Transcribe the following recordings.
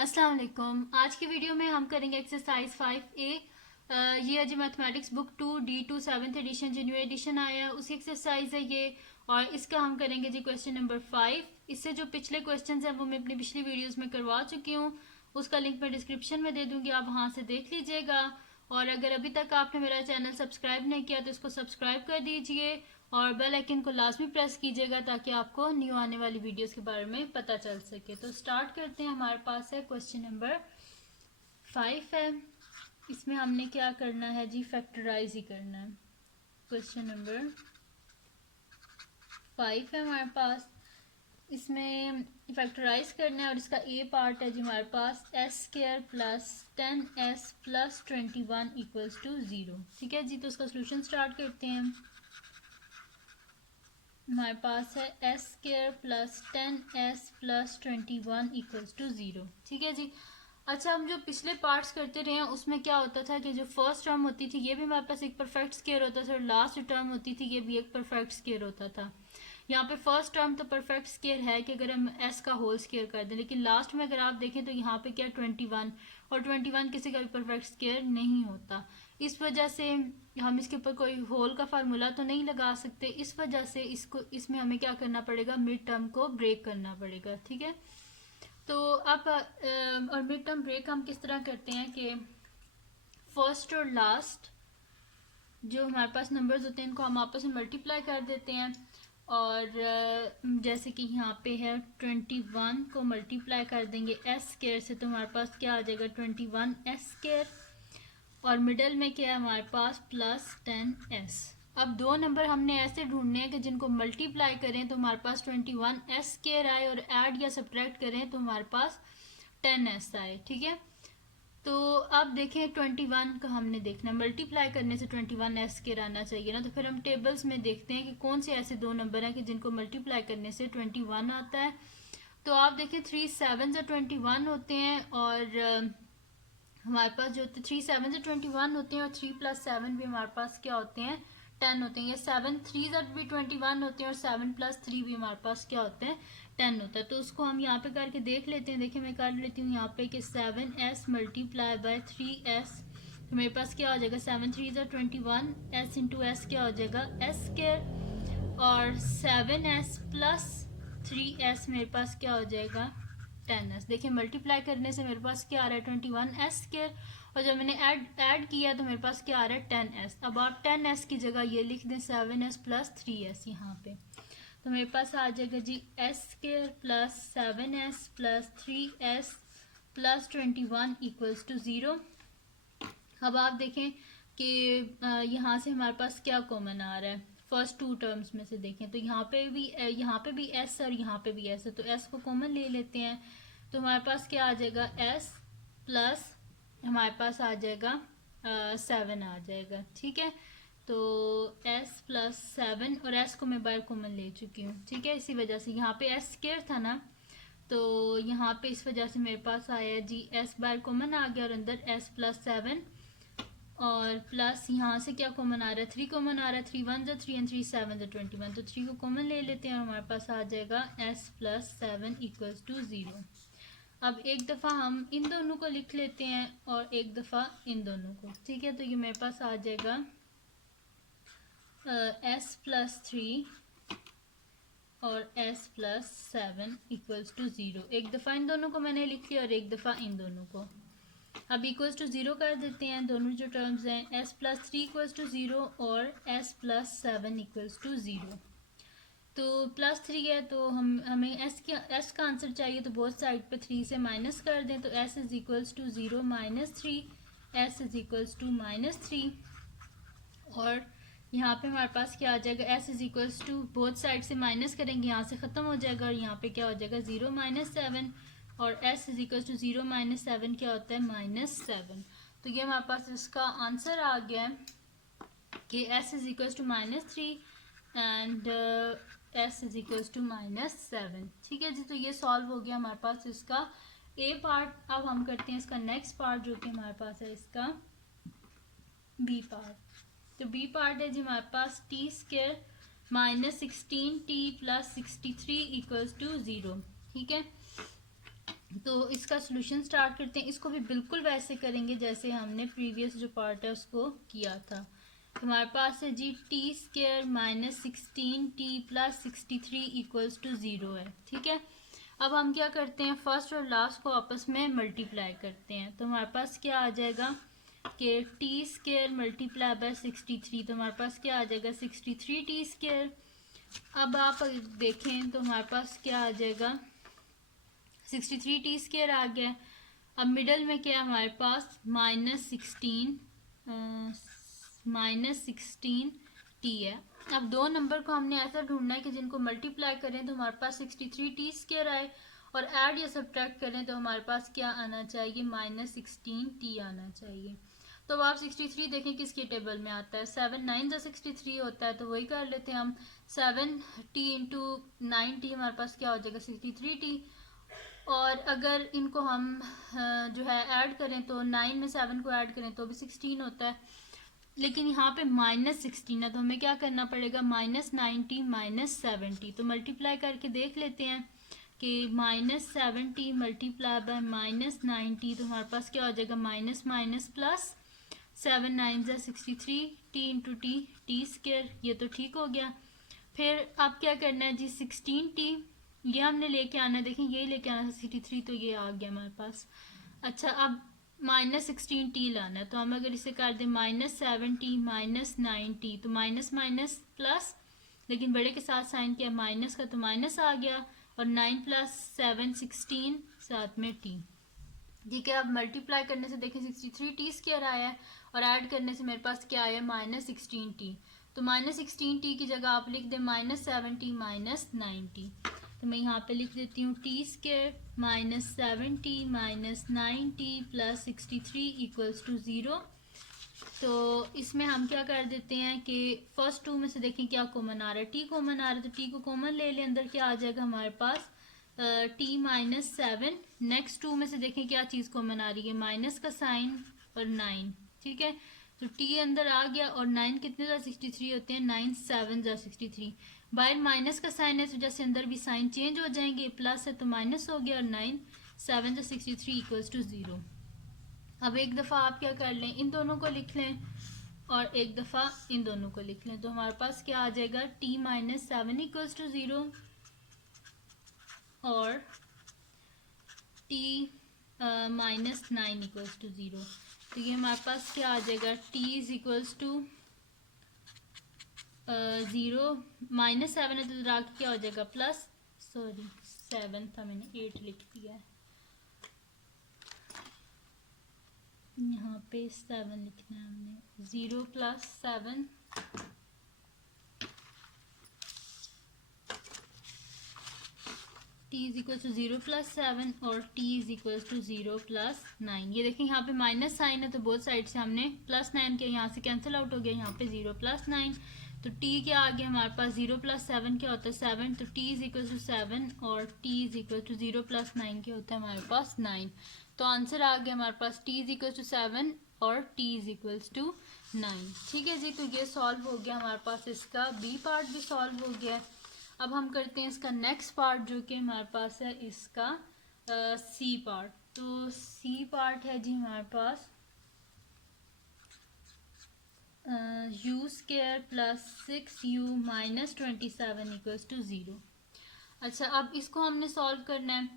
अस्सलाम वालेकुम। आज की वीडियो में हम करेंगे एक्सरसाइज 5A। ये है जी mathematics book 2D2 7th edition जो न्यू एडिशन आया है उसी एक्सरसाइज है ये। और इसका हम करेंगे जी क्वेश्चन नंबर 5। इससे जो पिछले क्वेश्चंस हैं वो मैं अपनी पिछली वीडियोस में करवा चुकी हूँ, उसका लिंक मैं डिस्क्रिप्शन में दे दूँगी, आप वहाँ से देख लीजिएगा। और अगर अभी तक आपने मेरा चैनल सब्सक्राइब नहीं किया तो इसको सब्सक्राइब कर दीजिए और बेल आइकन को लाजमी प्रेस कीजिएगा ताकि आपको न्यू आने वाली वीडियोस के बारे में पता चल सके। तो स्टार्ट करते हैं। हमारे पास है क्वेश्चन नंबर 5 है। इसमें हमने क्या करना है जी, फैक्टराइज ही करना है। क्वेश्चन नंबर 5 है हमारे पास, इसमें फैक्टराइज करना है और इसका ए पार्ट है जी हमारे पास s² plus 10s plus 21 equals to 0। ठीक है जी, तो उसका सोल्यूशन स्टार्ट करते हैं। हमारे पास है s² plus 10s plus 21 equals to 0। ठीक है जी। अच्छा, हम जो पिछले पार्ट्स करते रहे हैं उसमें क्या होता था कि जो फर्स्ट टर्म होती थी ये भी हमारे पास एक परफेक्ट स्क्वायर होता था और लास्ट टर्म होती थी ये भी एक परफेक्ट स्क्वायर होता था। यहाँ पे फर्स्ट टर्म तो परफेक्ट स्क्वायर है कि अगर हम s का होल स्क्वायर कर दें, लेकिन लास्ट में अगर आप देखें तो यहाँ पे क्या 21 और 21 किसी का भी परफेक्ट स्क्वायर नहीं होता। इस वजह से हम इसके ऊपर कोई होल का फार्मूला तो नहीं लगा सकते, इस वजह से इसमें हमें क्या करना पड़ेगा, मिड टर्म को ब्रेक करना पड़ेगा। ठीक है, तो अब और मिड टर्म ब्रेक हम किस तरह करते हैं कि फर्स्ट और लास्ट जो हमारे पास नंबर्स होते हैं इनको हम आपस में मल्टीप्लाई कर देते हैं। और जैसे कि यहाँ पे है 21 को मल्टीप्लाई कर देंगे s² से, तो हमारे पास क्या आ जाएगा 21s²। और मिडल में क्या है हमारे पास प्लस 10s। अब दो नंबर हमने ऐसे ढूंढने हैं कि जिनको मल्टीप्लाई करें तो हमारे पास 21s² आए और ऐड या सब्ट्रैक्ट करें तो हमारे पास 10s आए। ठीक है, तो अब देखें 21 का हमने देखना, मल्टीप्लाई करने से 21s² आना चाहिए ना। तो फिर हम टेबल्स में देखते हैं कि कौन से ऐसे दो नंबर हैं कि जिनको मल्टीप्लाई करने से 21 आता है। तो आप देखें 3 7 से 21 होते हैं और हमारे पास जो 3 7 से 21 होते हैं और 3 + 7 भी हमारे पास क्या होते हैं 10 होते हैं। ये 7 3 भी 21 होते हैं और 7 + 3 भी हमारे पास क्या होते हैं 10 होता है। तो उसको हम यहाँ पे करके देख लेते हैं। देखिए मैं कर लेती हूँ यहाँ पे कि 7s मल्टीप्लाई बाय 3s, तो मेरे पास क्या हो जाएगा 7 3 21, s इंटू एस क्या हो जाएगा s²। और 7s प्लस 3s मेरे पास क्या हो जाएगा 10s। देखिए मल्टीप्लाई करने से मेरे पास क्या आ रहा है 21s² और जब मैंने ऐड किया तो मेरे पास क्या आ रहा है 10s। अब आप 10s की जगह ये लिख दें 7s प्लस 3s यहाँ पे, तो मेरे पास आ जाएगा जी s² plus 7s plus 3s plus 21 equals to 0। अब आप देखें कि यहाँ से हमारे पास क्या कॉमन आ रहा है फर्स्ट टू टर्म्स में से। देखें तो यहाँ पे भी s और यहाँ पे भी s है, तो s को कॉमन ले लेते हैं। तो हमारे पास क्या आ जाएगा s प्लस हमारे पास आ जाएगा 7 आ जाएगा। ठीक है, तो s प्लस 7 और s को मैं बाहर कॉमन ले चुकी हूँ। ठीक है, इसी वजह से यहाँ पे s² था ना, तो यहाँ पे इस वजह से मेरे पास आया जी s बाहर कॉमन आ गया और अंदर s प्लस 7 और प्लस यहाँ से क्या कॉमन आ रहा है 3 कॉमन आ रहा है। 3 1 3 and 3 7 21, तो 3 को कॉमन ले लेते हैं और हमारे पास आ जाएगा s प्लस 7 इक्वल्स टू 0। अब एक दफ़ा हम इन दोनों को लिख लेते हैं और एक दफ़ा इन दोनों को। ठीक है, तो ये मेरे पास आ जाएगा s प्लस 3 और s प्लस 7 इक्वल्स टू 0। एक दफ़ा इन दोनों को मैंने लिख लिया और एक दफ़ा इन दोनों को। अब इक्वल्स टू 0 कर देते हैं दोनों जो टर्म्स हैं, s प्लस 3 इक्वल्स टू 0 और s प्लस 7 इक्वल्स टू 0। तो प्लस 3 है तो हमें s का आंसर चाहिए, तो बोथ साइड पे 3 से माइनस कर दें, तो s is equals to 0 minus 3, s is equals to minus 3। और यहाँ पे हमारे पास क्या आ जाएगा s is equals to both side से माइनस करेंगे, यहाँ से ख़त्म हो जाएगा और यहाँ पे क्या हो जाएगा 0 माइनस 7 और s is equals to 0 minus 7 क्या होता है -7। तो ये हमारे पास इसका आंसर आ गया है कि s is equals to -3 and s is equals to -7। ठीक है जी, तो ये सॉल्व हो गया हमारे पास इसका a पार्ट। अब हम करते हैं इसका नेक्स्ट पार्ट जो कि हमारे पास है इसका b पार्ट। तो बी पार्ट है जी हमारे पास t² -16t plus 63 equals to 0। ठीक है, तो इसका सोल्यूशन स्टार्ट करते हैं। इसको भी बिल्कुल वैसे करेंगे जैसे हमने प्रीवियस जो पार्ट है उसको किया था। तो हमारे पास है जी t square minus 16t plus 63 equals to 0 है। ठीक है, अब हम क्या करते हैं, फर्स्ट और लास्ट को आपस में मल्टीप्लाई करते हैं। तो हमारे पास क्या आ जाएगा कि टी स्क्र मल्टीप्लाई बाय 63, तो हमारे पास क्या आ जाएगा 63t स्क्र। अब आप देखें तो हमारे पास क्या आ जाएगा 63t स्क्र आ गया। अब मिडल में क्या है हमारे पास -16 है। अब दो नंबर को हमने ऐसा ढूंढना है कि जिनको मल्टीप्लाई करें तो हमारे पास 63t स्क्र आए, और ऐड या सब्ट्रैक्ट करें तो हमारे पास क्या आना चाहिए -16t आना चाहिए। तो अब आप 63 देखें किसके टेबल में आता है, 7 9 63 होता है, तो वही कर लेते हैं हम। 7t इंटू 9t हमारे पास क्या हो जाएगा 63t। और अगर इनको हम जो है ऐड करें तो 9 में 7 को ऐड करें तो भी 16 होता है, लेकिन यहाँ पे -16 है तो हमें क्या करना पड़ेगा -90 -70। तो मल्टीप्लाई करके देख लेते हैं कि -70 मल्टीप्लाई बाय -90, तो हमारे पास क्या हो जाएगा minus minus plus, 7 9 63 t into T square, ये तो ठीक हो गया। फिर आप क्या करना है जी 16t ये हमने लेके आना है, देखें ये लेके आना है 63, तो ये आ गया हमारे पास। अच्छा, अब -16t लाना है, तो हम अगर इसे कर दें -70 -90, तो माइनस माइनस प्लस, लेकिन बड़े के साथ साइन किया माइनस का तो माइनस आ गया, और 9 प्लस 7 16 साथ में t। ठीक है, अब मल्टीप्लाई करने से देखें 63t स्क्वायर आया है, और ऐड करने से मेरे पास क्या आया -16t। तो -16t की जगह आप लिख दें -70 -90। तो मैं यहाँ पे लिख देती हूँ t square -70 -90 plus 63 equals to 0। तो इसमें हम क्या कर देते हैं कि फर्स्ट टू में से देखें क्या कॉमन आ रहा है, टी कॉमन आ रहा है, तो टी को कॉमन ले लें, अंदर क्या आ जाएगा हमारे पास टी -7। नेक्स्ट टू में से देखें क्या चीज़ कॉमन आ रही है, माइनस का साइन और 9। ठीक है, तो टी अंदर आ गया, और 9 कितने ज़ा 63 होते हैं, 9 7 ज़ा 63। बाहर माइनस का साइन है तो जैसे अंदर भी साइन चेंज हो जाएंगे, प्लस है तो माइनस हो गया, और 9 7 ज़ा 63 इक्वल्स टू 0। अब एक दफ़ा आप क्या कर लें, इन दोनों को लिख लें, और एक दफ़ा इन दोनों को लिख लें, तो हमारे पास क्या आ जाएगा t -7 इक्वल्स टू 0, और t -9 इक्वल्स टू 0। तो ये हमारे पास क्या आ जाएगा t इज इक्वल्स टू 0, -7 है तो राग क्या हो जाएगा प्लस, सॉरी 7 था मैंने 8 लिख दिया है, यहाँ पे 7 लिखना है हमने, 0 plus 7 t is equal to 0 plus 7, और t is equal to 0 plus 9। ये देखें यहाँ पे माइनस साइन है तो बोथ साइड से हमने प्लस 9 किया, यहाँ से कैंसिल आउट हो गया, यहाँ पे 0 प्लस 9। तो t क्या आ गया हमारे पास, 0 प्लस 7 क्या होता है 7, तो t इज इक्वल टू 7, और t is equal to 0 plus 9 क्या होता है हमारे पास 9। तो आंसर आ गया हमारे पास t इज इक्वल टू 7 और t इज इक्वल टू 9। ठीक है जी, तो ये सॉल्व हो गया हमारे पास, इसका बी पार्ट भी सॉल्व हो गया है। अब हम करते हैं इसका नेक्स्ट पार्ट जो कि हमारे पास है इसका सी पार्ट। तो सी पार्ट है जी हमारे पास u square plus 6u minus 27 equals to 0। अच्छा, अब इसको हमने सॉल्व करना है,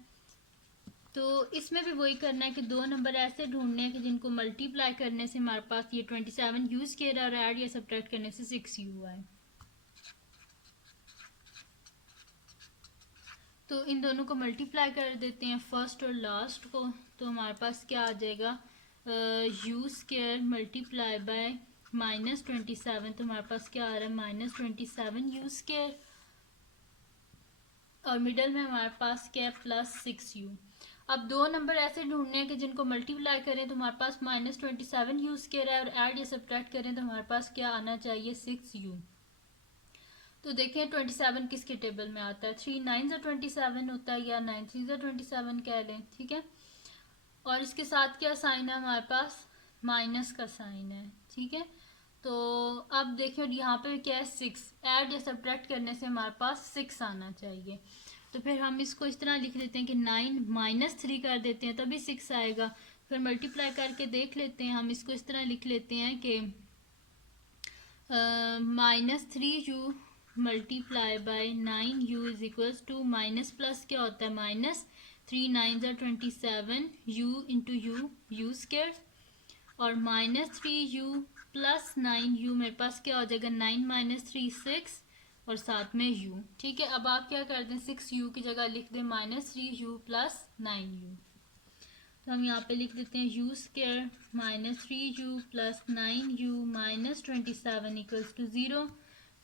तो इसमें भी वही करना है कि दो नंबर ऐसे ढूंढने हैं कि जिनको मल्टीप्लाई करने से हमारे पास ये 27u स्क्वायर और ऐड या सब्ट्रैक्ट करने से 6u आए। तो इन दोनों को मल्टीप्लाई कर देते हैं, फर्स्ट और लास्ट को। तो हमारे पास क्या आ जाएगा यू स्क्वायर मल्टीप्लाई बाय -27, तो हमारे पास क्या आ रहा है -27u स्क्वायर, और मिडल में हमारे पास क्या है +6u। अब दो नंबर ऐसे ढूंढने हैं कि जिनको मल्टीप्लाई करें तो हमारे पास -27u स्क्वायर है, और ऐड या सब्ट्रैक्ट करें तो हमारे पास क्या आना चाहिए 6u। तो देखें 27 किसके टेबल में आता है, 3 9 27 होता है, या 9 3 27 कह लें। ठीक है, और इसके साथ क्या साइन है हमारे पास, माइनस का साइन है। ठीक है, तो अब देखिए यहाँ पे क्या है 6, ऐड या सब्ट्रैक्ट करने से हमारे पास 6 आना चाहिए। तो फिर हम इसको इस तरह लिख देते हैं कि 9 माइनस 3 कर देते हैं तभी 6 आएगा। फिर मल्टीप्लाई करके देख लेते हैं, हम इसको इस तरह लिख लेते हैं कि -3u multiply by 9u is equals to minus plus क्या होता है minus 3 9 27 u into u square और -3u प्लस 9u मेरे पास क्या हो जाएगा 9 माइनस 3 6 और साथ में u। ठीक है, अब आप क्या कर दें 6u की जगह लिख दें -3u प्लस 9u। तो हम यहाँ पे लिख देते हैं u square -3u plus 9u minus 27 equals to 0।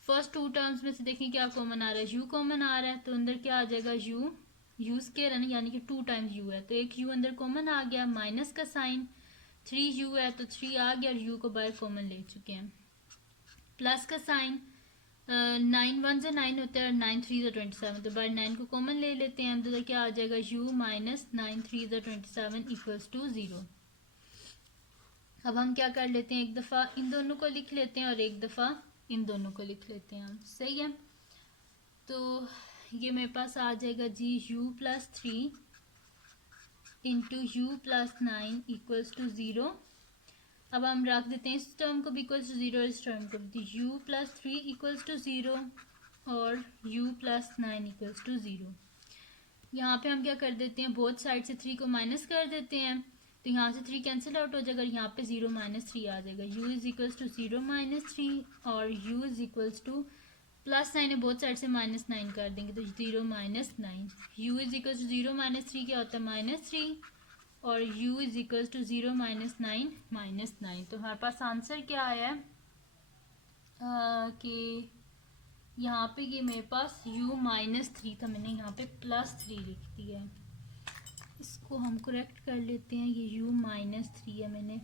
First two terms में से देखें क्या कॉमन आ रहा है, u कॉमन आ रहा है, तो अंदर क्या आ जाएगा u स्क्वायर है ना, यानी कि 2 टाइम्स u है, तो एक u अंदर कॉमन आ गया, माइनस का साइन 3u है तो 3 आ गया और u को बाहर कॉमन ले चुके हैं, प्लस का साइन 9 1 से 9 होता है और 9 3 से 27, तो बाहर 9 को कॉमन ले लेते हैं, तो क्या आ जाएगा u माइनस 9 3 से 27 इक्वल्स टू 0। अब हम क्या कर लेते हैं, एक दफ़ा इन दोनों को लिख लेते हैं और एक दफ़ा इन दोनों को लिख लेते हैं हम, सही है। तो ये मेरे पास आ जाएगा जी u plus 3 into u plus 9 equals to 0। अब हम रख देते हैं इस टर्म को भी इक्वल्स टू 0, इस टर्म को भी, u प्लस 3 इक्वल्स टू 0 और u प्लस 9 इक्वल्स टू 0। यहाँ पे हम क्या कर देते हैं, बोथ साइड से 3 को माइनस कर देते हैं, तो यहाँ से 3 कैंसिल आउट हो जाएगा, यहाँ पे 0 माइनस 3 आ जाएगा, u is equals to 0 minus 3 और u is equals to plus 9 है, बोथ साइड से -9 कर देंगे तो 0 minus 9, u is equals to 0 minus 3 क्या होता है -3 और u is equals to 0 minus 9 तो हमारे पास आंसर क्या आया है कि यहाँ पे ये मेरे पास u -3 था, मैंने यहाँ पे +3 लिख दिया है, इसको हम करेक्ट कर लेते हैं, ये u -3 है, मैंने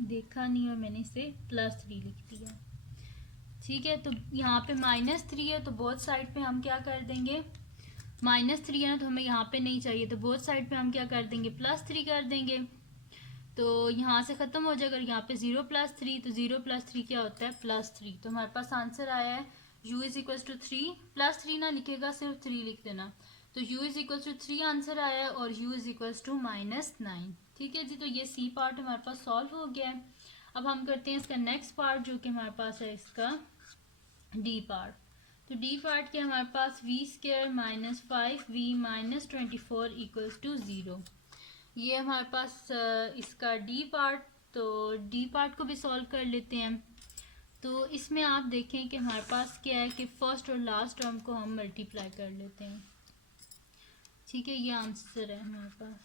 देखा नहीं और मैंने इसे +3 लिख दिया। ठीक है, तो यहाँ पे -3 है तो बोथ साइड पे हम क्या कर देंगे, -3 है ना तो हमें यहाँ पे नहीं चाहिए, तो बोथ साइड पे हम क्या कर देंगे +3 कर देंगे, तो यहाँ से ख़त्म हो जाएगा, यहाँ पे 0 + 3, तो 0 + 3 क्या होता है +3, तो हमारे पास आंसर आया है u इज इक्वल टू 3, +3 ना लिखेगा सिर्फ 3 लिख देना, तो u is equal to 3 answer आया है और u इज इक्वल टू -9। ठीक है जी, तो ये सी पार्ट हमारे पास सॉल्व हो गया है। अब हम करते हैं इसका नेक्स्ट पार्ट जो कि हमारे पास है इसका डी पार्ट। तो डी पार्ट के हमारे पास v square minus 5v minus 24 equals to 0, ये हमारे पास इसका डी पार्ट। तो डी पार्ट को भी सॉल्व कर लेते हैं। तो इसमें आप देखें कि हमारे पास क्या है कि फर्स्ट और लास्ट टर्म को हम मल्टीप्लाई कर लेते हैं। ठीक है, ये आंसर है हमारे पास।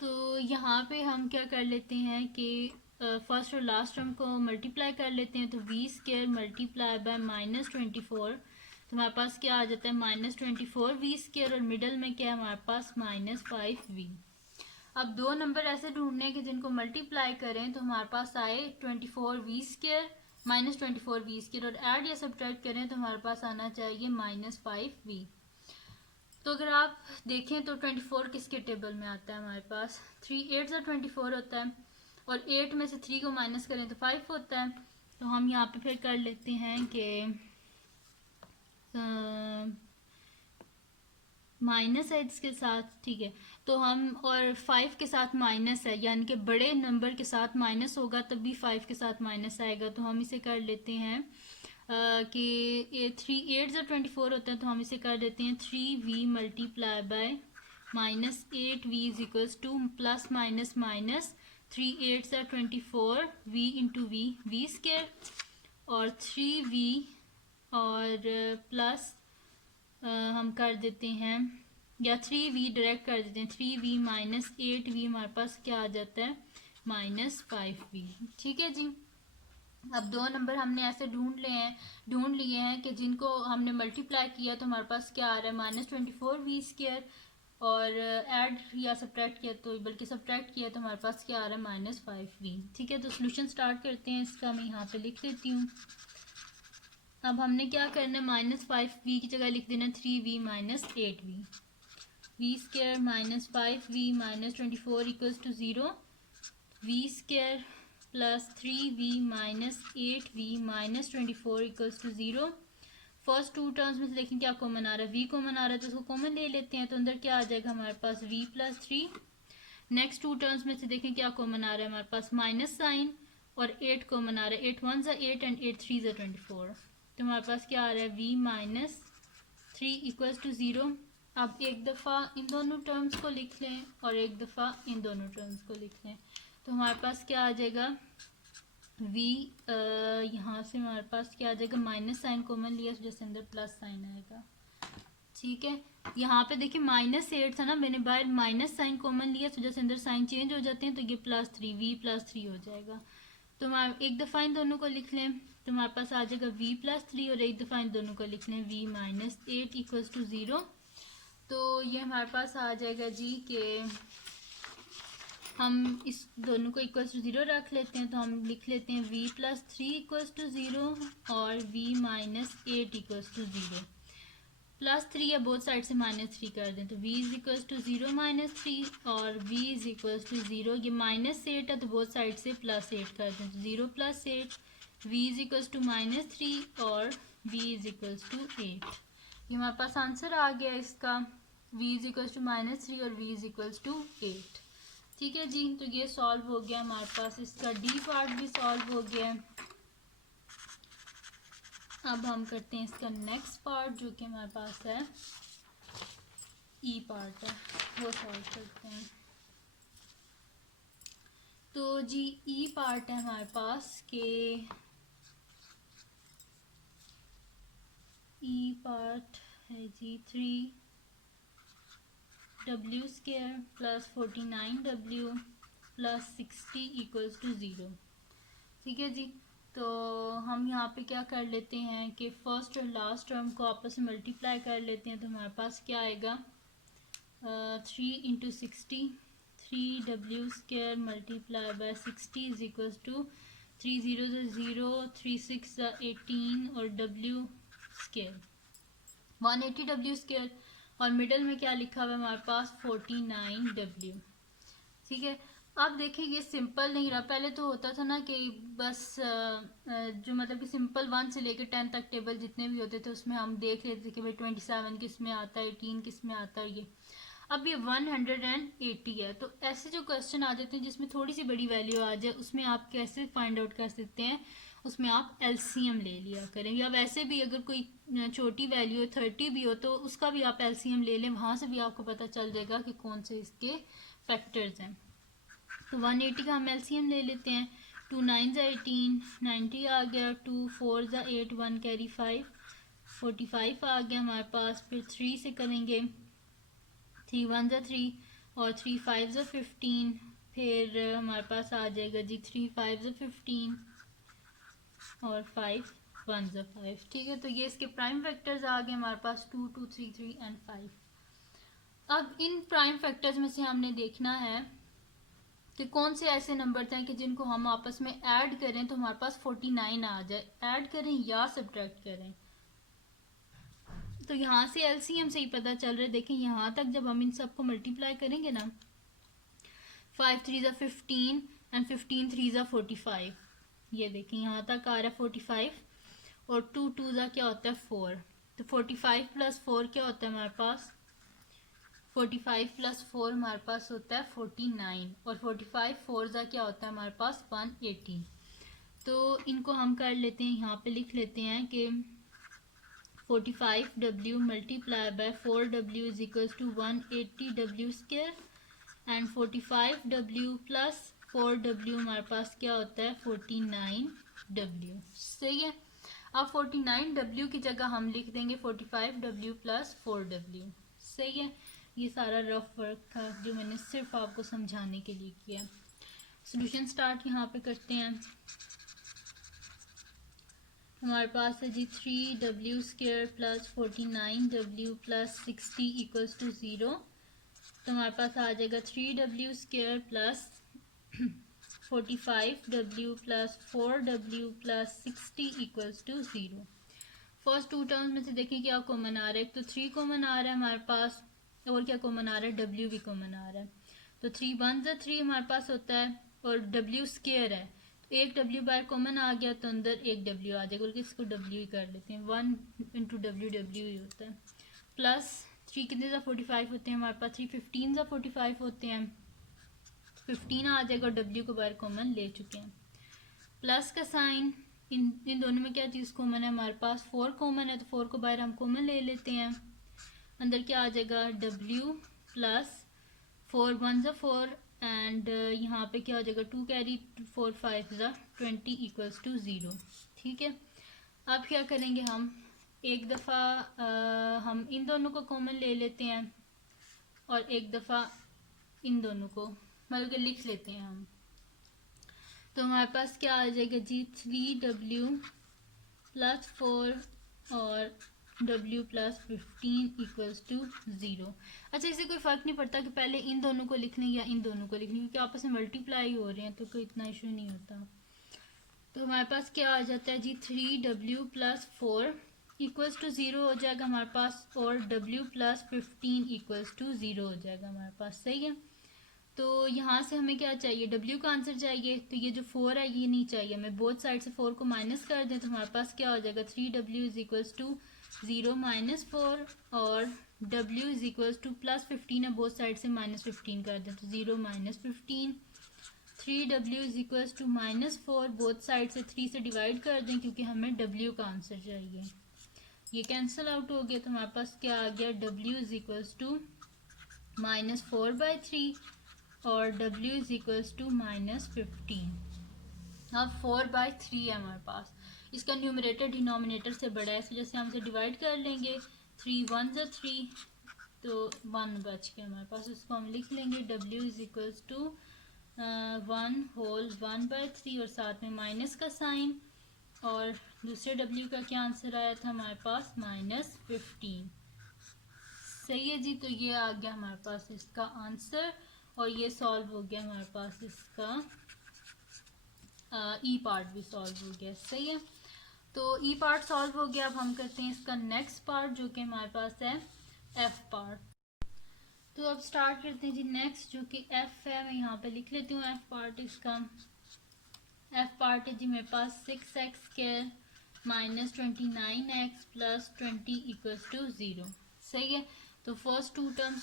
तो यहाँ पे हम क्या कर लेते हैं कि फर्स्ट और लास्ट टर्म को मल्टीप्लाई कर लेते हैं, तो v स्क्वायर मल्टीप्लाई बाय -24, तो हमारे पास क्या आ जाता है -24 v स्क्वायर और मिडल में क्या है हमारे पास -5v। अब दो नंबर ऐसे ढूंढने कि जिनको मल्टीप्लाई करें तो हमारे पास आए 24v स्क्वायर -24v स्क्वायर और ऐड या सब्ट्रैक्ट करें तो हमारे पास आना चाहिए -5v। तो अगर आप देखें तो 24 किसके टेबल में आता है हमारे पास, 3 8 से 24 होता है और 8 में से 3 को माइनस करें तो 5 होता है। तो हम यहाँ पे फिर कर लेते हैं कि माइनस है इसके साथ, ठीक है, तो हम और 5 के साथ माइनस है, यानी कि बड़े नंबर के साथ माइनस होगा तब भी 5 के साथ माइनस आएगा। तो हम इसे कर लेते हैं कि 3 8 से 24 होता है, तो हम इसे कर देते हैं 3v multiply by -8v is equals to plus minus minus 3 8 से 24 v इंटू v स्क्वायर और 3v और प्लस हम कर देते हैं या 3v डायरेक्ट कर देते हैं, 3v माइनस 8v हमारे पास क्या आ जाता है -5v। ठीक है जी, अब दो नंबर हमने ऐसे ढूंढ लिए हैं कि जिनको हमने मल्टीप्लाई किया तो हमारे पास क्या आ रहा है -24v स्क्वायर और ऐड या सब्ट्रैक्ट किया तो बल्कि सब्ट्रैक्ट किया तो हमारे पास क्या आ रहा है -5v। ठीक है, तो सोल्यूशन स्टार्ट करते हैं इसका, मैं यहाँ पे लिख देती हूँ। अब हमने क्या करना है -5v की जगह लिख देना 3v minus 8v, v square -5v minus 24 equals to 0, v square plus 3v minus 8v minus 24 equals to 0। First two terms में से देखें क्या कॉमन आ रहा है, v कॉमन आ रहा है तो उसको कॉमन ले लेते हैं, तो अंदर क्या आ जाएगा हमारे पास v plus 3। Next two terms में से देखें क्या कॉमन आ रहा है हमारे पास माइनस साइन, और 8 कॉमन आ रहा है, 8 1 8 एंड 8 3 24, तो हमारे पास क्या आ रहा है v माइनस 3 इक्वल्स टू 0। अब एक दफ़ा इन दोनों टर्म्स को लिख लें और एक दफ़ा इन दोनों टर्म्स को लिख लें, तो हमारे पास क्या आ जाएगा v, यहाँ से हमारे पास क्या आ जाएगा, माइनस साइन कॉमन लिया तो जैसे अंदर प्लस साइन आएगा। ठीक है, यहाँ पे देखिए -8 था ना, मैंने बाहर माइनस साइन कॉमन लिया तो जैसे अंदर साइन चेंज हो जाते हैं तो ये +3 v +3 हो जाएगा। तो हमारे एक दफ़ा इन दोनों को लिख लें तो हमारे पास आ जाएगा v +3, और एक दफ़ा इन दोनों को लिख लें v -8 इक्वल्स टू 0। तो ये हमारे पास आ जाएगा जी कि हम इस दोनों को इक्वल्स टू 0 रख लेते हैं, तो हम लिख लेते हैं v +3 इक्वल्स टू 0 और v -8 इक्वल्स टू 0। +3 या बोथ साइड से -3 कर दें तो v इज इक्वल्स टू 0 -3 और v इज इक्वल्स टू 0। ये -8 है तो बोथ साइड से +8 कर दें तो 0 + 8, v इज इक्वल्स टू -3 और v इज इक्वल्स टू 8। ये हमारे पास आंसर आ गया इसका, v इज इक्वल्स टू -3 और v इज इक्वल्स टू 8। ठीक है जी, तो ये सॉल्व हो गया हमारे पास, इसका डी पार्ट भी सॉल्व हो गया है। अब हम करते हैं इसका नेक्स्ट पार्ट जो कि हमारे पास है ई पार्ट है, वो सॉल्व करते हैं। तो जी ई पार्ट है हमारे पास के ई पार्ट है जी 3w² + 49w + 60 इक्वल्स टू 0। ठीक है जी, तो हम यहाँ पे क्या कर लेते हैं कि फर्स्ट और लास्ट टर्म को आपस में मल्टीप्लाई कर लेते हैं, तो हमारे पास क्या आएगा 3 × 60, 3w² multiply by 60 is equals to 3 0 0, 3 6 18 और w² 180w², और मिडल में क्या लिखा हुआ है हमारे पास 49w। ठीक है, अब देखिए ये सिंपल नहीं रहा, पहले तो होता था ना कि बस जो मतलब कि सिंपल 1 से लेकर 10 तक टेबल जितने भी होते थे उसमें हम देख लेते थे कि भाई 27 किस में आता है, 18 किस में आता है। ये अब ये 180 है, तो ऐसे जो क्वेश्चन आ जाते हैं जिसमें थोड़ी सी बड़ी वैल्यू आ जाए उसमें आप कैसे फाइंड आउट कर सकते हैं, उसमें आप एलसीएम ले लिया करें, या वैसे भी अगर कोई छोटी वैल्यू 30 भी हो तो उसका भी आप एलसीएम ले लें, वहाँ से भी आपको पता चल जाएगा कि कौन से इसके फैक्टर्स हैं। तो 180 का हम एलसीएम ले लेते हैं, 2 9 18, 90 आ गया, 2 4 8, 1 कैरी 5, 45 आ गया हमारे पास। फिर 3 से करेंगे, 3 1 3 और 3 5 15, फिर हमारे पास आ जाएगा जी 3 5 15 और 5 1 5। ठीक है, तो ये इसके प्राइम फैक्टर्स आ गए हमारे पास 2 2 3 3 एंड 5। अब इन प्राइम फैक्टर्स में से हमने देखना है कि कौन से ऐसे नंबर हैं कि जिनको हम आपस में ऐड करें तो हमारे पास 49 आ जाए, ऐड करें या सब्ट्रैक्ट करें। तो यहाँ से एलसीएम से ही पता चल रहा है, देखें यहाँ तक जब हम इन सबको मल्टीप्लाई करेंगे ना, 5 3 15 एंड 15 3 45, ये देखें यहाँ तक आ रहा है 45, और 2 2 क्या होता है 4, तो 45 + 4 क्या होता है हमारे पास, 45 + 4 हमारे पास होता है 49, और 45 4 क्या होता है हमारे पास 180। तो इनको हम कर लेते हैं, यहाँ पे लिख लेते हैं कि 45w multiply by 4w is equals to 180w² and 45w + 4w हमारे पास क्या होता है 49w। सही है, अब 49w की जगह हम लिख देंगे 45w + 4w। सही है, ये सारा रफ वर्क था जो मैंने सिर्फ आपको समझाने के लिए किया। सॉल्यूशन स्टार्ट यहाँ पे करते हैं। हमारे पास है जी 3w² + 49w + 60 इक्वल्स टू 0। तो हमारे पास आ जाएगा 3w² + 45w + 4w + 60 equals to 0। First two terms में से देखें क्या कॉमन आ रहा है, एक तो 3 कॉमन आ रहा है हमारे पास, और क्या कॉमन आ रहा है w भी कॉमन आ रहा है। तो 3 1 3 हमारे पास होता है, और w² है, एक डब्ल्यू बाहर कॉमन आ गया तो अंदर एक डब्ल्यू आ जाएगा, बल्कि इसको डब्ल्यू ही कर लेते हैं, 1 इंटू डब्ल्यू डब्ल्यू ही होता है। प्लस 3 कितने सा 45 होते हैं हमारे पास, 3 15 सा 45 होते हैं, 15 आ जाएगा और डब्ल्यू को बाहर कॉमन ले चुके हैं। प्लस का साइन, इन दोनों में क्या चीज़ कॉमन है हमारे पास, 4 कॉमन है, तो 4 को बाहर हम कॉमन ले लेते हैं। अंदर क्या आ जाएगा, डब्ल्यू प्लस 4 1 ज़ा 4 एंड यहाँ पे क्या हो जाएगा, 2 कैरी 4 5 ज़ा 20 इक्वल्स टू 0। ठीक है, अब क्या करेंगे, हम एक दफ़ा हम इन दोनों को कॉमन ले लेते हैं और एक दफ़ा इन दोनों को मतलब कि लिख लेते हैं हम। तो हमारे पास क्या आ जाएगा जी, 3w प्लस 4 और w प्लस 15 इक्वल्स टू 0। अच्छा, इससे कोई फ़र्क नहीं पड़ता कि पहले इन दोनों को लिखने या इन दोनों को लिखने, क्योंकि आपस में मल्टीप्लाई हो रहे हैं तो कोई इतना इशू नहीं होता। तो हमारे पास क्या आ जाता है जी, 3w प्लस 4 इक्वल्स टू 0 हो जाएगा हमारे पास, और w प्लस 15 इक्वल्स टू 0 हो जाएगा हमारे पास। सही है, तो यहाँ से हमें क्या चाहिए, w का आंसर चाहिए, तो ये जो 4 है ये नहीं चाहिए हमें, बोथ साइड से 4 को माइनस कर दें तो हमारे पास क्या हो जाएगा, 3w is equals to 0 minus 4 और w is equals to plus 15 है, बोथ साइड से माइनस 15 कर दें तो 0 minus 15। 3w is equals to minus 4, both side से 3 से डिवाइड कर दें क्योंकि हमें w का आंसर चाहिए। ये कैंसिल आउट हो गया तो हमारे पास क्या आ गया, w is equals to minus 4/3 और w is equals to minus 15। अब 4/3 है हमारे पास, इसका न्यूमरेटर डिनोमिनेटर से बड़ा है, इस वजह से हम इसे डिवाइड कर लेंगे, 3 1 ज़ा 3 तो 1 बच गया हमारे पास, इसको हम लिख लेंगे w is equals to 1 whole 1/3 और साथ में माइनस का साइन, और दूसरे w का क्या आंसर आया था हमारे पास, माइनस 15। सही है जी, तो ये आ गया हमारे पास इसका आंसर और ये सॉल्व हो गया हमारे पास, इसका ई पार्ट भी सॉल्व हो गया। सही है, तो ई पार्ट सॉल्व हो गया। अब हम करते हैं इसका नेक्स्ट पार्ट जो कि हमारे पास है एफ पार्ट। तो अब स्टार्ट करते हैं जी नेक्स्ट, जो कि एफ है, मैं यहाँ पे लिख लेती हूँ एफ पार्ट। इसका एफ पार्ट है जी मेरे पास 6x² minus 29x plus 20 equals to 0। सही है, तो फर्स्ट टू टर्म्स,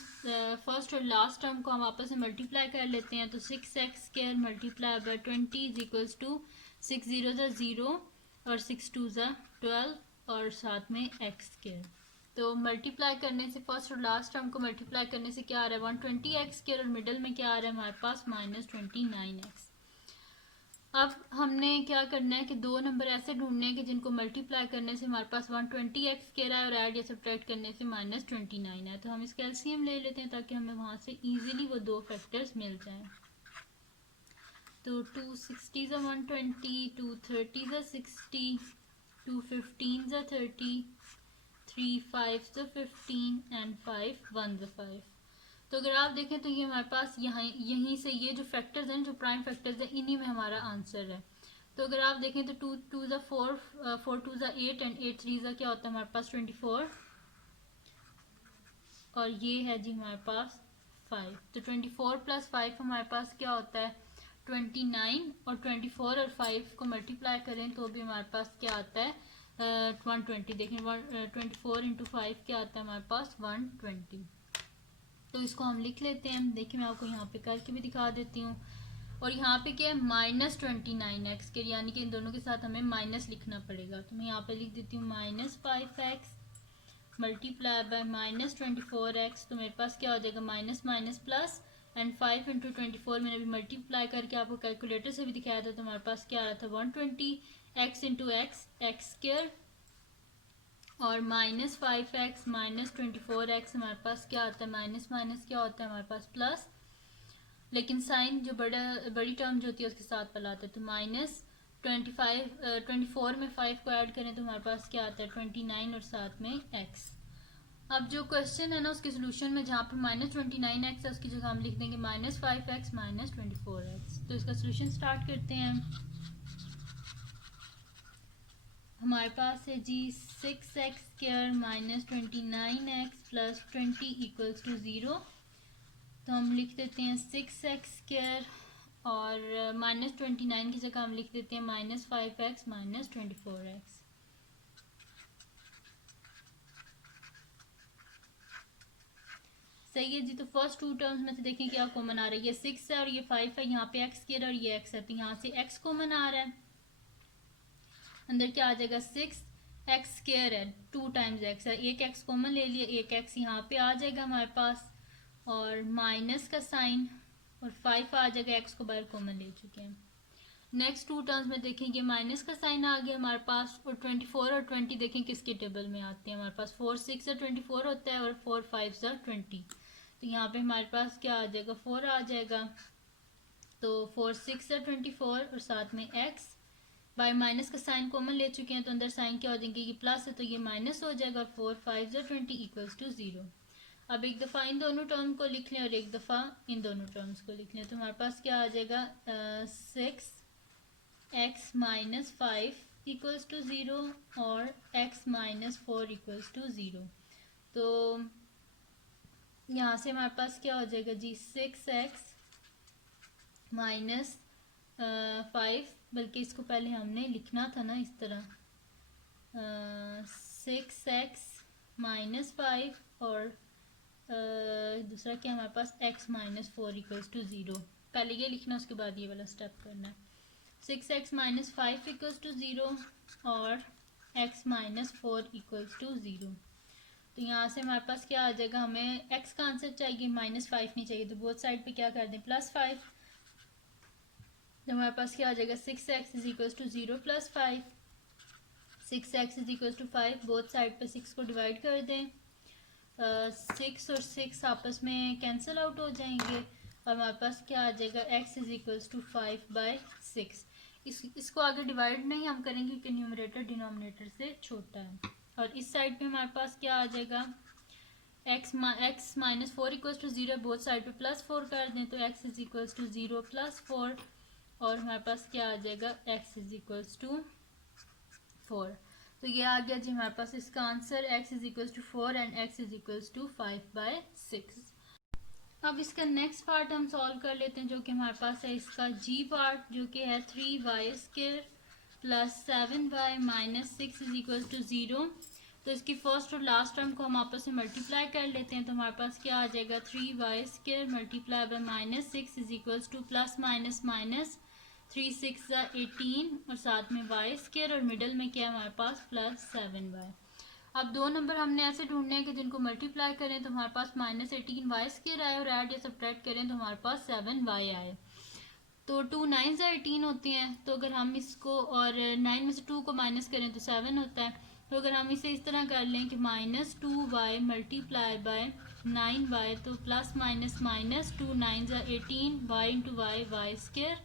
फर्स्ट और लास्ट टर्म को हम आपस में मल्टीप्लाई कर लेते हैं, तो 6x² multiply by 20 is equals to 6 0 ज़ा 0 और 6 2 ज़ा 12 और साथ में x²। तो मल्टीप्लाई करने से, फर्स्ट और लास्ट टर्म को मल्टीप्लाई करने से क्या आ रहा है, 120x² और मिडल में क्या आ रहा है हमारे पास, माइनस 29x। अब हमने क्या करना है कि दो नंबर ऐसे ढूंढने हैं कि जिनको मल्टीप्लाई करने से हमारे पास 120x² है और ऐड या सब्ट्रैक्ट करने से माइनस 29 है। तो हम इसका एलसीएम ले लेते हैं ताकि हमें वहाँ से इजीली वो दो फैक्टर्स मिल जाएं। तो 2 60 ज़ा 120, 2 30 ज़ा 60, 2 15 ज़ा 30, 3 5 ज़ा 15 एंड 5 1 ज़ा 5। तो अगर आप देखें तो ये हमारे पास यहीं से ये जो फैक्टर्स हैं, जो प्राइम फैक्टर्स हैं, इन्हीं में हमारा आंसर है। तो अगर आप देखें तो 2 2 ज़ा 4, 4 2 ज़ा 8 एंड 8 3 ज़ा क्या होता है हमारे पास 24, और ये है जी हमारे पास 5। तो 24 प्लस 5 हमारे पास क्या होता है 29, और 24 और 5 को मल्टीप्लाई करें तो भी हमारे पास क्या आता है 120। देखें 24 इंटू 5 क्या आता है हमारे पास 120। तो इसको हम लिख लेते हैं। देखिए मैं आपको यहाँ पे करके भी दिखा देती हूँ। और यहाँ पे क्या है माइनस 29x के, यानी कि इन दोनों के साथ हमें माइनस लिखना पड़ेगा। तो मैं यहाँ पे लिख देती हूँ minus 5x multiply by minus 24x। तो मेरे पास क्या हो जाएगा minus minus plus, and 5 into 24 मैंने अभी मल्टीप्लाई करके आपको कैलकुलेटर से भी दिखाया था। तो हमारे पास क्या आ रहा था 120x इंटू x² और माइनस 5x माइनस 24x हमारे पास क्या आता है, माइनस माइनस क्या होता है हमारे पास प्लस, लेकिन साइन जो बड़ी टर्म जो होती है उसके साथ पहले आता है। तो माइनस 24 में 5 को ऐड करें तो हमारे पास क्या आता है 29 और साथ में x। अब जो क्वेश्चन है ना उसके सोल्यूशन में जहाँ पर माइनस 29x है उसकी जगह हम लिख देंगे माइनस 5x माइनस 24x। तो इसका सोल्यूशन स्टार्ट करते हैं। हमारे पास है जी 6x² minus 29x plus 20 equals to 0। तो हम लिख देते हैं 6x² और -29 की जगह हम लिख देते हैं -5x -24x। सही है जी। तो फर्स्ट टू टर्म्स में से देखें क्या कॉमन आ रहा है, ये 6 है और ये 5 है, यहाँ पे एक्स स्क्वायर और ये एक्स है, तो यहाँ से एक्स कॉमन आ रहा है। अंदर क्या आ जाएगा, 6 एक्स स्क्वायर है, 2 टाइम्स एक्स है, एक एक्स कॉमन ले लिया, एक एक्स यहाँ पे आ जाएगा हमारे पास, और माइनस का साइन, और 5 आ जाएगा, एक्स को बाहर कॉमन ले चुके हैं। नेक्स्ट टू टर्म्स में देखेंगे माइनस का साइन आ गया हमारे पास, और 24 और 20 देखें किसके टेबल में आते हैं, हमारे पास 4 6 या 24 होता है, और 4 5 या 20, तो यहाँ पे हमारे पास क्या आ जाएगा, 4 आ जाएगा। तो 4 6 या 24 और साथ में एक्स, बाय माइनस का साइन कॉमन ले चुके हैं, तो अंदर साइन क्या हो जाएंगे, ये प्लस है तो ये माइनस हो जाएगा, और 4 5 या 20 इक्वल्स टू 0। अब एक दफ़ा इन दोनों टर्म को लिख लें और एक दफ़ा इन दोनों टर्म्स को लिख लें, तो हमारे पास क्या आ जाएगा, 6 एक्स माइनस 5 इक्वल्स टू 0 और एक्स माइनस 4 इक्वल्स टू 0। तो यहाँ से हमारे पास क्या हो जाएगा जी, 6x माइनस 5, बल्कि इसको पहले हमने लिखना था ना इस तरह, 6x माइनस 5 और दूसरा क्या हमारे पास x माइनस 4 इक्वल्स टू 0। पहले ये लिखना, उसके बाद ये वाला स्टेप करना है। 6x माइनस 5 इक्वल्स टू 0 और x माइनस 4 इक्वल्स टू 0। तो यहाँ से हमारे पास क्या आ जाएगा, हमें x का आंसर चाहिए, -5 नहीं चाहिए, तो बोथ साइड पे क्या कर दें, +5। तो हमारे पास क्या आ जाएगा, 6x is equals to 0 + 5, 6x is equals to 5, both side पे 6 को डिवाइड कर दें, 6 और 6 आपस में कैंसिल आउट हो जाएंगे, और हमारे पास क्या आ जाएगा, x इज इक्वल्स टू 5/6। इसको आगे डिवाइड नहीं हम करेंगे कि न्यूमरेटर डिनोमिनेटर से छोटा है। और इस साइड पे हमारे पास क्या आ जाएगा, x minus 4 equals to 0, both side पे +4 कर दें, तो x इज इक्वल्स टू 0 + 4, और हमारे पास क्या आ जाएगा, x इज इक्वल्स टू 4। तो ये आ गया जी हमारे पास इसका answer, x is equals to 4 and x is equals to 5/6। अब इसका नेक्स्ट पार्ट हम सॉल्व कर लेते हैं, जो कि हमारे पास है इसका g पार्ट, जो कि है 3y² + 7y - 6 is equal to 0। तो इसकी फर्स्ट और लास्ट टर्म को हम आपस में मल्टीप्लाई कर लेते हैं, तो हमारे पास क्या आ जाएगा, 3y² × -6 इज इक्वल टू +- 3 6 18, और साथ में y² और मिडल में क्या है हमारे पास, +7y। अब दो नंबर हमने ऐसे ढूंढने हैं कि जिनको मल्टीप्लाई करें तो हमारे पास -18y² आए, और ऐड या सब्ट्रैक्ट करें तो हमारे पास 7y आए। तो 2 9 18 होते हैं, तो अगर हम इसको, और 9 में से 2 को माइनस करें तो 7 होता है। तो अगर हम इसे इस तरह कर लें कि -2y × 9y, तो plus minus minus 2 9 18 y × y²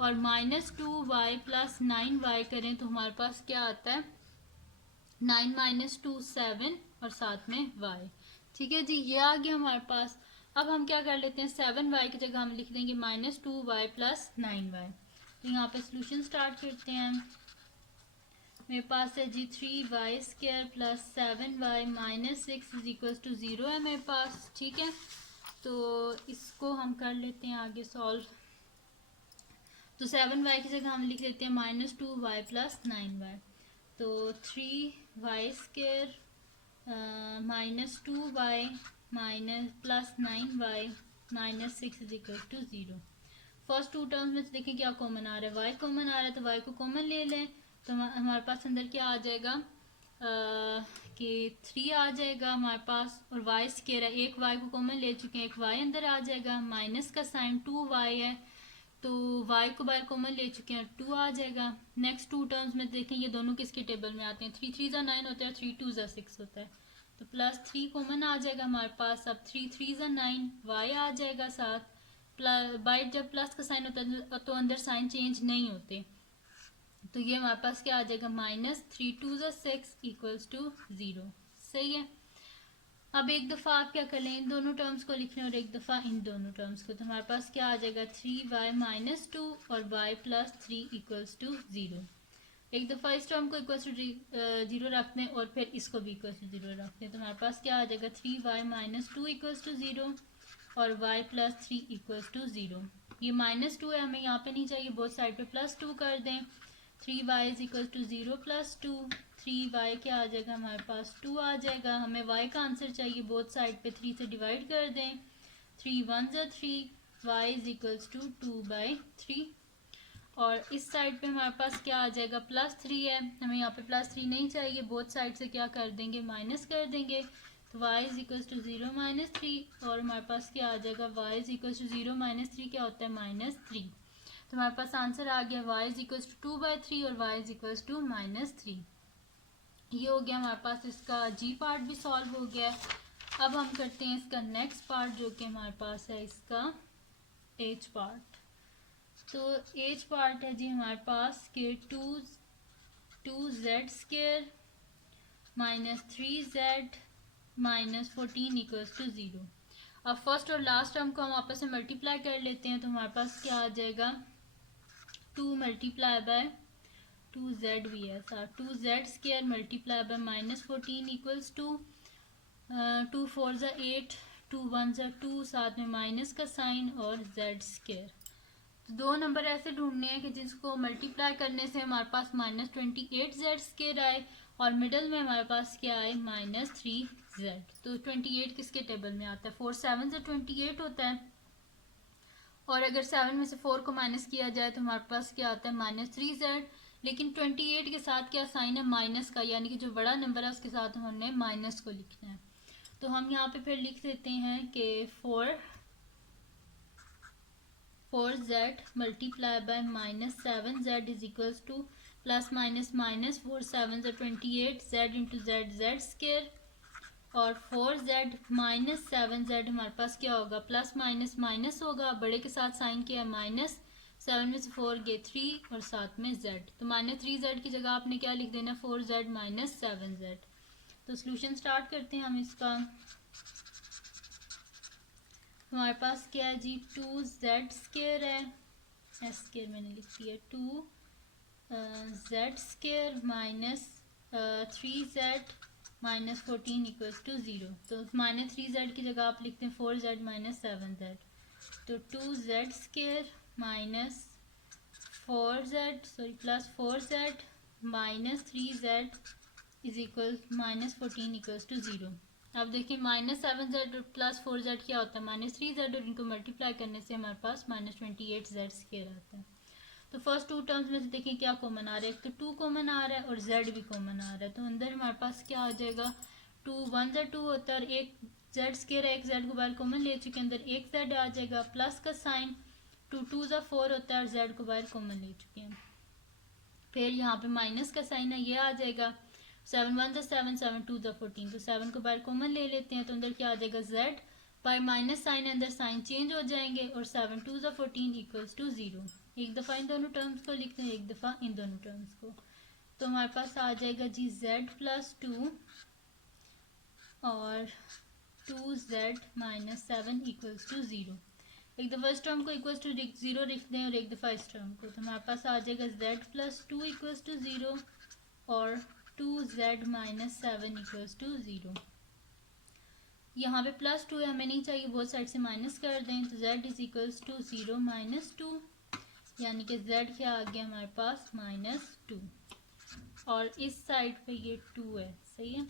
और -2y + 9y करें तो हमारे पास क्या आता है, 9 - 2 7, और साथ में y। ठीक है जी, ये आ गया हमारे पास। अब हम क्या कर लेते हैं, 7y की जगह हम लिख देंगे -2y + 9y। तो यहाँ पे सोल्यूशन स्टार्ट करते हैं। मेरे पास है जी 3y² + 7y - 6 is equal to 0 है मेरे पास। ठीक है, तो इसको हम कर लेते हैं आगे सॉल्व। तो 7y की जगह हम लिख लेते हैं -2y + 9y। तो 3y² -2y + 9y - 6 is equal to 0। First two terms में से देखें क्या कॉमन आ रहा है, y कॉमन आ रहा है, तो y को कॉमन ले लें, तो हमारे पास अंदर क्या आ जाएगा, कि 3 आ जाएगा हमारे पास, और y² है, एक y को कॉमन ले चुके हैं, एक y अंदर आ जाएगा, माइनस का साइन 2y है, तो y को बाहर कॉमन ले चुके हैं, 2 आ जाएगा। नेक्स्ट टू टर्म्स में देखें ये दोनों किसके टेबल में आते हैं, 3 3 9 होता है, 3 2 6 होता है, तो +3 कॉमन आ जाएगा हमारे पास। अब 3 3 9 y आ जाएगा साथ, प्लस बाई जब प्लस का साइन होता है तो अंदर साइन चेंज नहीं होते, तो ये हमारे पास क्या आ जाएगा, -3 2 6 इक्वल्स टू 0। सही है। अब एक दफ़ा आप क्या कर लें, इन दोनों टर्म्स को लिख लें और एक दफ़ा इन दोनों टर्म्स को, तो हमारे पास क्या आ जाएगा, 3y - 2 और y + 3 इक्वल्स टू 0। एक दफ़ा इस टर्म को इक्वल्स टू 0 रखते हैं और फिर इसको भी इक्वल्स टू 0 रखते हैं, तो हमारे पास क्या आ जाएगा, 3y - 2 इक्वल्स टू 0 और y + 3 इक्वल्स टू 0। ये -2 है, हमें यहाँ पे नहीं चाहिए, बोथ साइड पे +2 कर दें। 3y is equal to 0 + 2, 3y क्या आ जाएगा हमारे पास 2 आ जाएगा। हमें y का आंसर चाहिए, बोथ साइड पे 3 से डिवाइड कर दें। 3 1 ज़ा 3, y इज इक्वल टू 2/3। और इस साइड पे हमारे पास क्या आ जाएगा +3 है, हमें यहाँ पे +3 नहीं चाहिए, बोथ साइड से क्या कर देंगे माइनस कर देंगे। तो y इज इक्वल टू 0 - 3 और हमारे पास क्या आ जाएगा y इज इक्वल टू 0 - 3 क्या होता है -3। तो हमारे पास आंसर आ गया y इज इक्वल टू 2/3 और y इज इक्वल टू -3। ये हो गया हमारे पास, इसका जी पार्ट भी सॉल्व हो गया। अब हम करते हैं इसका नेक्स्ट पार्ट जो कि हमारे पास है इसका एच पार्ट। तो एच पार्ट है जी हमारे पास कि 2z² -3z -14 इक्वल्स टू 0। अब फर्स्ट और लास्ट टर्म को हम आपस में मल्टीप्लाई कर लेते हैं, तो हमारे पास क्या आ जाएगा 2 × 2z भी है साथ, 2z² × -14 इक्वल्स टू 2 4 ज़ा 8, 2 1 ज़ा 2, साथ में माइनस का साइन और z²। तो दो नंबर ऐसे ढूंढने हैं कि जिसको मल्टीप्लाई करने से हमारे पास -28z² आए और मिडल में हमारे पास क्या आए -3z। तो 28 किसके टेबल में आता है, 4 7 से 28 होता है, और अगर 7 में से 4 को माइनस किया जाए तो हमारे पास क्या आता है -3z। लेकिन 28 के साथ क्या साइन है माइनस का, यानी कि जो बड़ा नंबर है उसके साथ हमने माइनस को लिखना है। तो हम यहाँ पे फिर लिख देते हैं कि 4z multiply by -7z is equals to +- -4 7 ज़ा 28 z इंटू z² और 4z -7z हमारे पास क्या होगा प्लस माइनस माइनस होगा, बड़े के साथ साइन किया माइनस, 7 में से 4 गए 3 और साथ में z, तो -3z की जगह आपने क्या लिख देना 4z -7z। तो सोल्यूशन स्टार्ट करते हैं हम इसका। हमारे पास क्या है जी 2z² है, s² मैंने लिख दिया 2z² -3z -14 इक्वल्स टू 0। तो -3z की जगह आप लिखते हैं 4z -7z, तो 2z² +4z -3z is equal -14 equals to 0। अब देखिए -7z और +4z क्या होता है -3z, और इनको मल्टीप्लाई करने से हमारे पास -28z² आता है। तो फर्स्ट टू टर्म्स में से देखिए क्या कॉमन आ रहा है, एक तो 2 कॉमन आ रहा है और z भी कॉमन आ रहा है, तो अंदर हमारे पास क्या आ जाएगा 2 1 ज़ा 2 होता है और एक z² है, एक z को बाहर कॉमन ले चुके हैं, अंदर एक z आ जाएगा, प्लस का साइन 2 2 ज़ा 4 होता है और z को बाहर कॉमन ले चुके हैं। फिर यहाँ पे माइनस का साइन है, ये आ जाएगा 7 1 ज़ा 7 7 2 ज़ा 14, तो 7 को बाहर कॉमन ले लेते हैं, तो अंदर क्या आ जाएगा z बाय माइनस साइन, अंदर साइन चेंज हो जाएंगे और 7 2 ज़ा 14 इक्वल्स टू 0। एक दफ़ा इन दोनों टर्म्स को लिखते हैं, एक दफ़ा इन दोनों टर्म्स को, तो हमारे पास आ जाएगा जी z + 2 और 2z -7 इक्वल्स टू 0। एक दफ़ा इस टर्म को इक्वल्स टू 0 लिख दें और एक दफ़ा इस टर्म को, तो हमारे पास आ जाएगा z + 2 इक्वल्स टू 0 और 2z -7 इक्वल्स टू 0। यहाँ पे +2 है, हमें नहीं चाहिए, बहुत साइड से माइनस कर दें, तो z इज इक्वल्स टू 0 - 2, यानी कि z क्या आ गया हमारे पास -2, और इस साइड पे ये 2 है, सही है,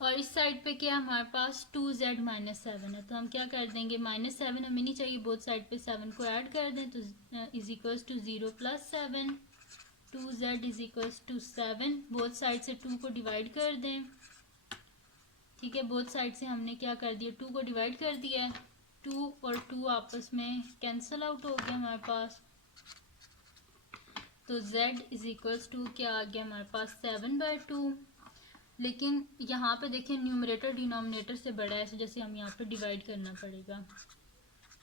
और इस साइड पे क्या हमारे पास 2z -7 है, तो हम क्या कर देंगे -7 हमें नहीं चाहिए, बोथ साइड पे 7 को ऐड कर दें, तो is equals to 0 + 7, 2z is equals to 7, both side से 2 को डिवाइड कर दें, ठीक है, बोथ साइड से हमने क्या कर दिया 2 को डिवाइड कर दिया है, 2 और 2 आपस में कैंसिल आउट हो गया हमारे पास, तो z इज इक्वल्स टू क्या आ गया हमारे पास 7/2। लेकिन यहाँ पे देखिए न्यूमरेटर डिनोमिनेटर से बड़ा है, जैसे हम यहाँ पे डिवाइड करना पड़ेगा,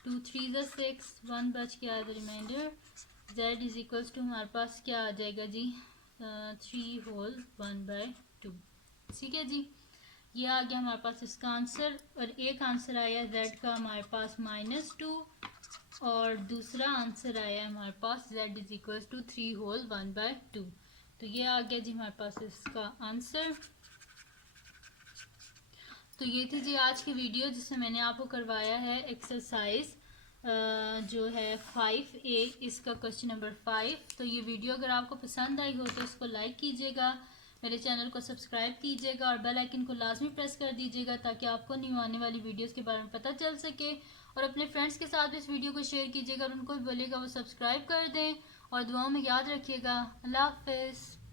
2 3 ज़ा 6, 1 बच के आया reminder, z is equals to हमारे पास क्या आ जाएगा जी 3 होल 1/2। ठीक है जी, ये आ गया हमारे पास इसका आंसर, और एक आंसर आया z का हमारे पास -2 और दूसरा आंसर आया हमारे पास z is equals to 3 whole 1/2। तो ये आ गया जी हमारे पास इसका आंसर। तो ये थी जी आज की वीडियो जिसमें मैंने आपको करवाया है एक्सरसाइज जो है 5A, इसका क्वेश्चन नंबर 5। तो ये वीडियो अगर आपको पसंद आई हो तो इसको लाइक कीजिएगा, मेरे चैनल को सब्सक्राइब कीजिएगा और बेल आइकन को लाजमी प्रेस कर दीजिएगा ताकि आपको न्यू आने वाली वीडियोस के बारे में पता चल सके। और अपने फ्रेंड्स के साथ भी इस वीडियो को शेयर कीजिएगा और उनको भी बोलिएगा वो सब्सक्राइब कर दें। और दुआओं में याद रखिएगा। अल्लाह हाफिज़।